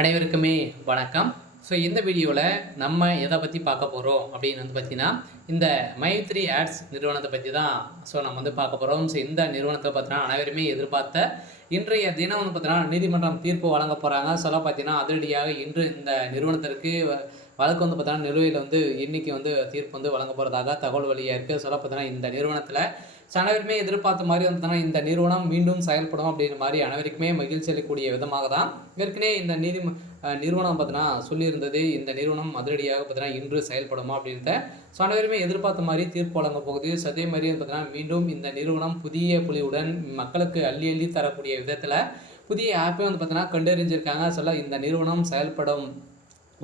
அனைவருக்குமே வணக்கம். ஸோ இந்த வீடியோவில் நம்ம எதை பற்றி பார்க்க போகிறோம் அப்படின்னு பார்த்தீங்கன்னா, இந்த மைத்ரி ஆட்ஸ் நிறுவனத்தை பற்றி தான் நம்ம பார்க்க போகிறோம். ஸோ இந்த நிறுவனத்தை பார்த்தீங்கன்னா அனைவருமே எதிர்பார்த்த இன்றைய தினம் பார்த்தீங்கன்னா நீதிமன்றம் தீர்ப்பு வழங்க போகிறாங்க. பார்த்தீங்கன்னா அதிரடியாக இன்று இந்த நிறுவனத்திற்கு வழக்கு பார்த்தீங்கன்னா நிலுவையில் இன்னைக்கு தீர்ப்பு வழங்க போகிறதாக தகவல் வெளியாக இருக்குது. பார்த்தீங்கன்னா இந்த நிறுவனத்தில் அனைவருமே எதிர்பார்த்த மாதிரி பார்த்தீங்கன்னா இந்த நிறுவனம் மீண்டும் செயல்படும் அப்படின்ற மாதிரி அனைவருக்குமே மகிழ்ச்சி அளிக்கக்கூடிய விதமாக தான் ஏற்கனவே இந்த நிறுவனம் பார்த்தீங்கன்னா சொல்லியிருந்தது. இந்த நிறுவனம் அதிரடியாக பார்த்தீங்கன்னா இன்று செயல்படுமா அப்படின்றத அனைவருமே எதிர்பார்த்த மாதிரி தீர்ப்பு வழங்க போகுது. அதே மாதிரி பார்த்தீங்கன்னா மீண்டும் இந்த நிறுவனம் புதிய புலியுடன் மக்களுக்கு அள்ளி அள்ளி தரக்கூடிய விதத்தில் புதிய ஆப்பை பார்த்தீங்கன்னா கண்டறிஞ்சிருக்காங்க. இந்த நிறுவனம் செயல்படும்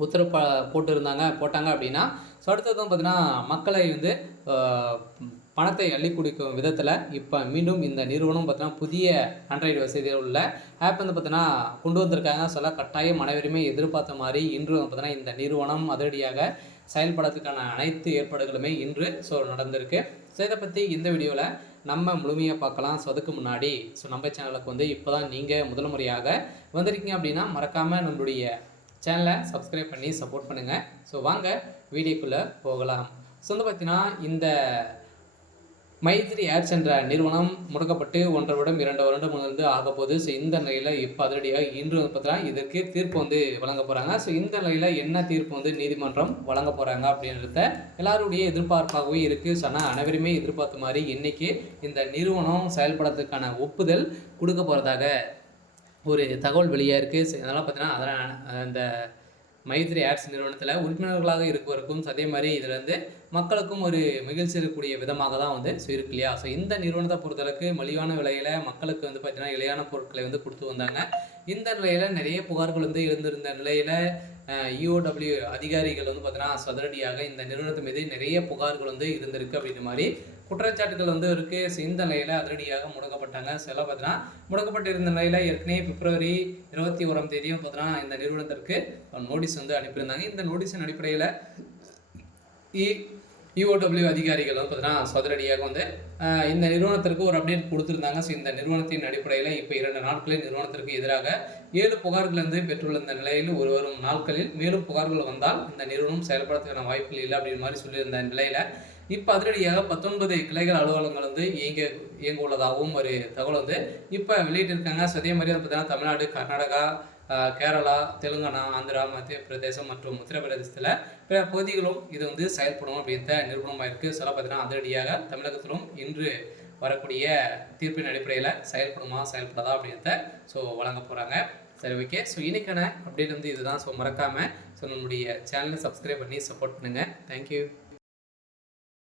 உத்தரவு போட்டாங்க அப்படின்னா அடுத்தது பார்த்தீங்கன்னா மக்களை பணத்தை அள்ளி குடிக்கும் விதத்தில் இப்போ மீண்டும் இந்த நிறுவனம் பார்த்தீங்கன்னா புதிய ஆண்ட்ராய்டு வசதியில் உள்ள ஆப் பார்த்தீங்கன்னா கொண்டு வந்திருக்காங்க. கட்டாயம் அனைவருமே எதிர்பார்த்த மாதிரி இன்று பார்த்தீங்கன்னா இந்த நிறுவனம் அதிரடியாக செயல்படுறதுக்கான அனைத்து ஏற்பாடுகளுமே இன்று நடந்திருக்கு. இதை பற்றி இந்த வீடியோவில் நம்ம முழுமையாக பார்க்கலாம். அதுக்கு முன்னாடி நம்ம சேனலுக்கு இப்போ தான் நீங்கள் முதல் முறையாக வந்திருக்கீங்க அப்படின்னா மறக்காமல் நம்மளுடைய சேனலை சப்ஸ்கிரைப் பண்ணி சப்போர்ட் பண்ணுங்கள். வாங்க வீடியோக்குள்ளே போகலாம். பார்த்தீங்கன்னா இந்த மைத்ரி ஆப்ஸ் என்ற நிறுவனம் முடக்கப்பட்டு 1.5 வருடம் 2 வருடம் ஆக போகுது. இந்த நிலையில் இப்போ அதிரடியாக இன்று பார்த்தீங்கன்னா இதற்கு தீர்ப்பு வழங்க போகிறாங்க. இந்த நிலையில் என்ன தீர்ப்பு நீதிமன்றம் வழங்க போகிறாங்க அப்படின்றத எல்லாருடைய எதிர்பார்ப்பாகவே இருக்குது. ஆனால் அனைவருமே எதிர்பார்த்த மாதிரி இன்றைக்கி இந்த நிறுவனம் செயல்படுறதுக்கான ஒப்புதல் கொடுக்க போகிறதாக ஒரு தகவல் வெளியாக இருக்குது. அதனால் பார்த்தீங்கன்னா இந்த மைத்ரி ஆட்ஸ் நிறுவனத்தில் உறுப்பினர்களாக இருப்பவருக்கும் அதே மாதிரி இதில் மக்களுக்கும் ஒரு மகிழ்ச்சி இருக்கக்கூடிய விதமாக தான் இருக்கு இல்லையா. இந்த நிறுவனத்தை பொறுத்தளவுக்கு மலிவான விலையில் மக்களுக்கு பார்த்தீங்கன்னா இலையான பொருட்களை கொடுத்து வந்தாங்க. இந்த நிலையில் நிறைய புகார்கள் இருந்திருந்த நிலையில் EOW அதிகாரிகள் பார்த்தீங்கன்னா சதுரடியாக இந்த நிறுவனத்து மீது நிறைய புகார்கள் இருந்திருக்கு அப்படின்ற மாதிரி குற்றச்சாட்டுகள் இருக்குது. இந்த நிலையில் அதிரடியாக முடக்கப்பட்டாங்க. பார்த்தீங்கன்னா முடக்கப்பட்டிருந்த நிலையில் ஏற்கனவே பிப்ரவரி 21ஆம் தேதியும் பார்த்தீங்கன்னா இந்த நிறுவனத்திற்கு நோட்டீஸ் அனுப்பியிருந்தாங்க. இந்த நோட்டீஸின் அடிப்படையில் EOW அதிகாரிகள் பார்த்தீங்கன்னா சதுரடியாக இந்த நிறுவனத்திற்கு ஒரு அப்டேட் கொடுத்துருந்தாங்க. இந்த நிறுவனத்தின் அடிப்படையில் இப்போ 2 நாட்களில் நிறுவனத்திற்கு எதிராக 7 புகார்கள் பெற்றுள்ள இந்த நிலையில் வரும் நாட்களில் மேலும் புகார்கள் வந்தால் இந்த நிறுவனம் செயல்படுறதுக்கான வாய்ப்புகள் இல்லை அப்படின்ற மாதிரி சொல்லியிருந்த நிலையில் இப்போ அதிரடியாக 19 கிளைகள் அலுவலகங்கள் இயங்க உள்ளதாகவும் ஒரு தகவல் இப்போ வெளியிட்டிருக்காங்க. அதே மாதிரி பார்த்தீங்கன்னா தமிழ்நாடு, கர்நாடகா, கேரளா, தெலுங்கானா, ஆந்திரா, மத்திய பிரதேசம் மற்றும் உத்தரப்பிரதேசத்தில் பிற பகுதிகளும் இது செயல்படும் அப்படின்ற நிறுவனமாக இருக்குது. பார்த்தீங்கன்னா அதிரடியாக தமிழகத்திலும் இன்று வரக்கூடிய தீர்ப்பின் அடிப்படையில் செயல்படாதா அப்படின்றத வழங்க போகிறாங்க. சரி, ஓகே. இன்றைக்கான அப்டேட் இதுதான். மறக்காமல் நம்மளுடைய சேனலை சப்ஸ்கிரைப் பண்ணி சப்போர்ட் பண்ணுங்கள். தேங்க்யூ.